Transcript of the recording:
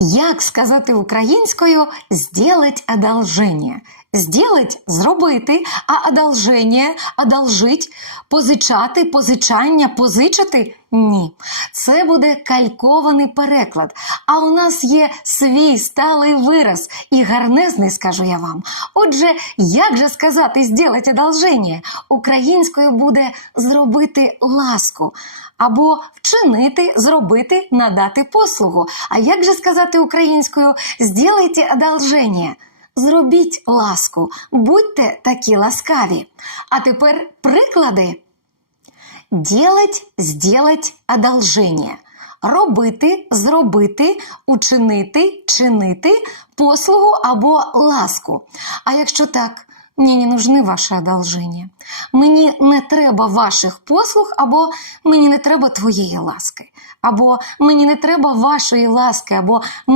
Як сказати українською «сделать одолжение»? «Сделать» – зробити, а одолження – одолжить, позичати, позичання, позичити – ні. Це буде калькований переклад. А у нас є свій сталий вираз і гарнезний, скажу я вам. Отже, як же сказати «сделать одолжение»? Українською буде зробити ласку або вчинити, зробити, надати послугу. А як же сказати українською «сделайте одолжение»? Зробіть ласку, будьте такі ласкаві. А тепер приклади. Делать, сделать одолжение. Робити, зробити, учинити, чинити послугу або ласку. А якщо так, мені не нужны ваші одолження. Мені не треба ваших послуг, або мені не треба твоєї ласки, або мені не треба вашої ласки, або